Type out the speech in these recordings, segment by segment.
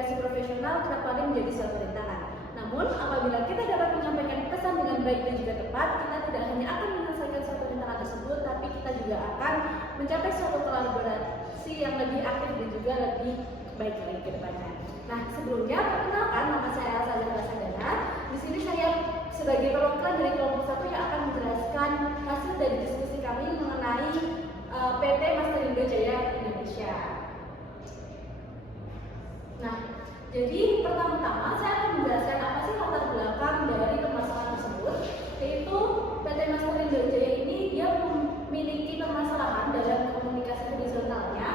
komunikasi profesional kerap kali menjadi suatu rintangan. Namun, apabila kita dapat menyampaikan pesan dengan baik dan juga tepat, kita tidak hanya akan menyelesaikan suatu rintangan tersebut, tapi kita juga akan mencapai suatu kolaborasi yang lebih aktif dan juga lebih baik lagi ke depannya. Nah, sebelumnya perkenalkan, nama saya Elsa Zahra Sadana. Di sini saya sebagai perwakilan dari kelompok 1 yang akan menjelaskan hasil dari diskusi kami mengenai PT Masterindo Jaya Indonesia. Nah, jadi pertama-tama saya akan menjelaskan apa sih latar belakang dari permasalahan tersebut, yaitu PT Masterindo Jaya ini dia memiliki permasalahan dalam komunikasi horizontalnya,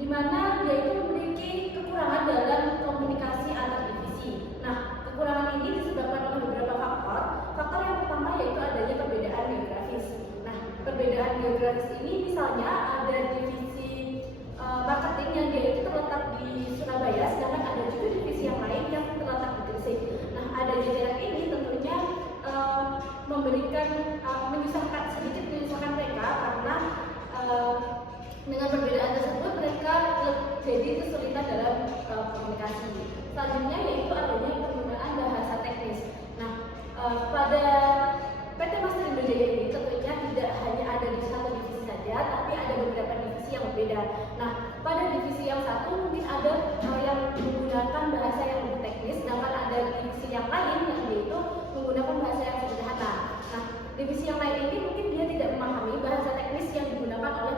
di mana dia itu memiliki kekurangan dalam komunikasi antar divisi. Nah, kekurangan ini disebabkan oleh beberapa faktor. Faktor yang pertama yaitu adanya perbedaan geografis. Nah, perbedaan geografis ini misalnya ada divisi marketing yang dia itu terletak di Surabaya, sedangkan ada juga divisi yang lain yang terletak di Gresik. Nah, adanya jarak ini tentunya memberikan sedikit menyusahkan mereka karena dengan perbedaan tersebut mereka jadi kesulitan dalam komunikasi. Selanjutnya yaitu adanya penggunaan bahasa teknis. Nah, pada PT Masterindo Jaya ini tentunya tidak hanya ada di satu divisi saja, tapi ada beberapa divisi yang berbeda. Nah, pada divisi yang satu mungkin ada yang menggunakan bahasa yang lebih teknis, sedangkan ada divisi yang lain yang yaitu menggunakan bahasa yang sederhana. Nah, divisi yang lain ini mungkin dia tidak memahami bahasa teknis yang digunakan oleh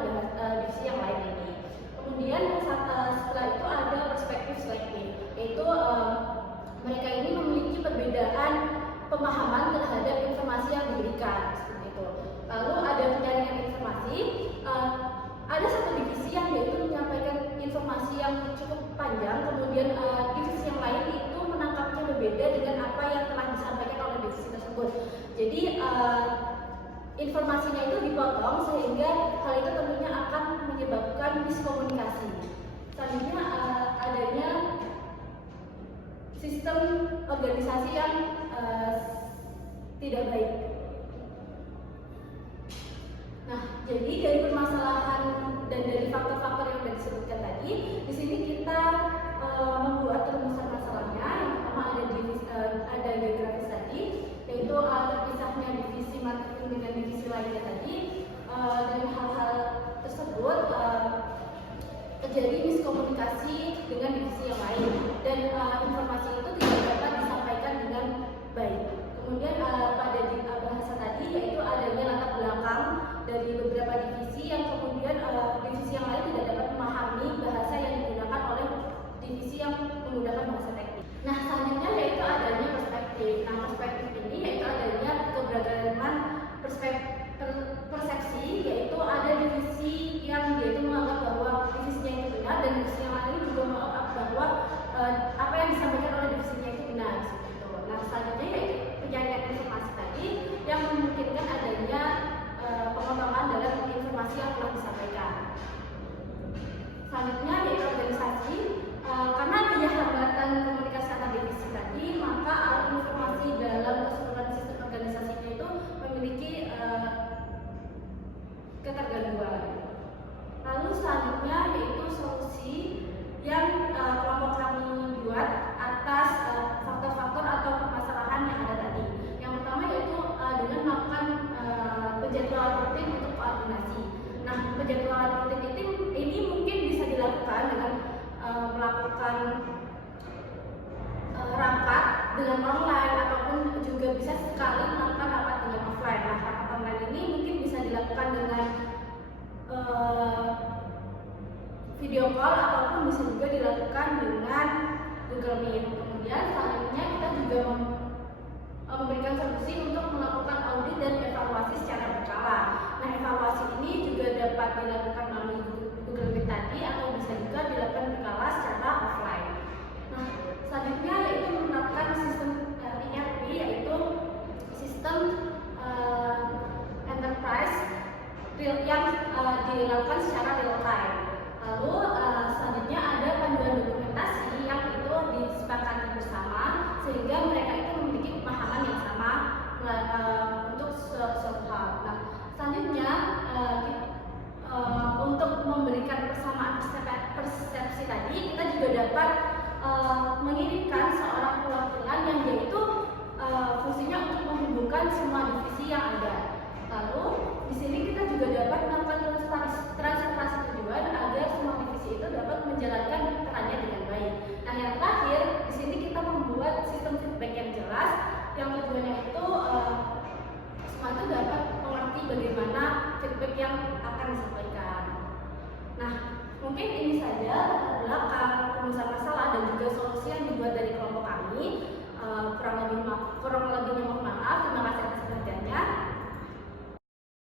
divisi yang lain ini. Kemudian setelah itu ada perspektif selektif, yaitu mereka ini memiliki perbedaan pemahaman terhadap informasi yang diberikan seperti itu. Lalu ada penyaringan informasi. Ada satu divisi yang yaitu menyampaikan informasi yang cukup panjang, kemudian divisi yang lain itu menangkapnya berbeda dengan apa yang telah disampaikan oleh divisi tersebut. Jadi informasinya itu dipotong sehingga hal itu tentunya akan menyebabkan miskomunikasi. Selanjutnya adanya sistem organisasi yang tidak baik. Nah, jadi dari permasalahan dan dari faktor-faktor yang sudah disebutkan tadi, di sini kita membuat rumusan masalahnya. Yang pertama ada geografis tadi, yaitu terpisahnya divisi marketing dengan divisi lainnya tadi. Dari hal-hal tersebut terjadi miskomunikasi dengan divisi yang lain dan informasi itu tidak dapat disampaikan dengan baik. Kemudian pada bahasa tadi yaitu adanya latar belakang dari beberapa divisi yang kemudian divisi yang lain tidak dapat memahami bahasa yang digunakan oleh divisi yang menggunakan bahasa teknis. Nah, selanjutnya yaitu adanya perspektif. Nah, perspektif ini yaitu adanya keberagaman persepsi, yaitu ada divisi yang yaitu menganggap bahwa divisinya itu benar dan divisi yang lain juga menganggap bahwa apa yang disampaikan oleh divisinya itu benar. Seperti itu. Nah, selanjutnya yaitu penyaringan informasi tadi yang memungkinkan adanya pengembangan dalam informasi yang telah disampaikan. Selanjutnya yaitu organisasi. Karena adanya hambatan komunikasi antar divisi tadi, maka alat informasi dalam keseluruhan sistem organisasinya itu memiliki ketergangguan. Lalu selanjutnya yaitu solusi yang kelompok kami buat atas faktor-faktor atau permasalahan yang ada tadi. Yang pertama yaitu dengan melakukan penjadwalan rutin untuk koordinasi. Nah, penjadwalan rutin ini mungkin bisa dilakukan dengan melakukan rapat dengan online ataupun juga bisa sekali melakukan rapat dengan offline. Nah, rapat online ini mungkin bisa dilakukan dengan video call ataupun bisa juga dilakukan dengan Google Meet. Kemudian selanjutnya kita juga memberikan solusi untuk melakukan audit dan evaluasi secara berkala. Nah, evaluasi ini juga dapat dilakukan melalui Google Meet tadi atau bisa juga dilakukan berkala secara offline. Nah, selanjutnya yaitu menerapkan sistem ERP, yaitu sistem enterprise yang dilakukan secara real time. Lalu selanjutnya ada panduan dokumentasi yang itu disepakati bersama sehingga mereka itu memiliki pemahaman yang sama untuk suatu hal. Nah, selanjutnya untuk memberikan persamaan persepsi tadi, kita juga dapat mengirimkan seorang perwakilan yang dia itu fungsinya untuk menghubungkan semua divisi yang ada. Lalu di sini kita juga dapat melakukan transparansi tujuan agar semua divisi itu dapat menjalankan perannya dengan baik. Nah, yang terakhir di sini kita membuat sistem feedback yang jelas, yang tujuannya itu semua itu dapat mengerti bagaimana feedback yang akan disampaikan. Nah, mungkin ini saja latar belakang rumusan masalah dan juga solusi yang dibuat dari kelompok kami. Kurang lebihnya mohon maaf. Terima kasih atas perhatiannya.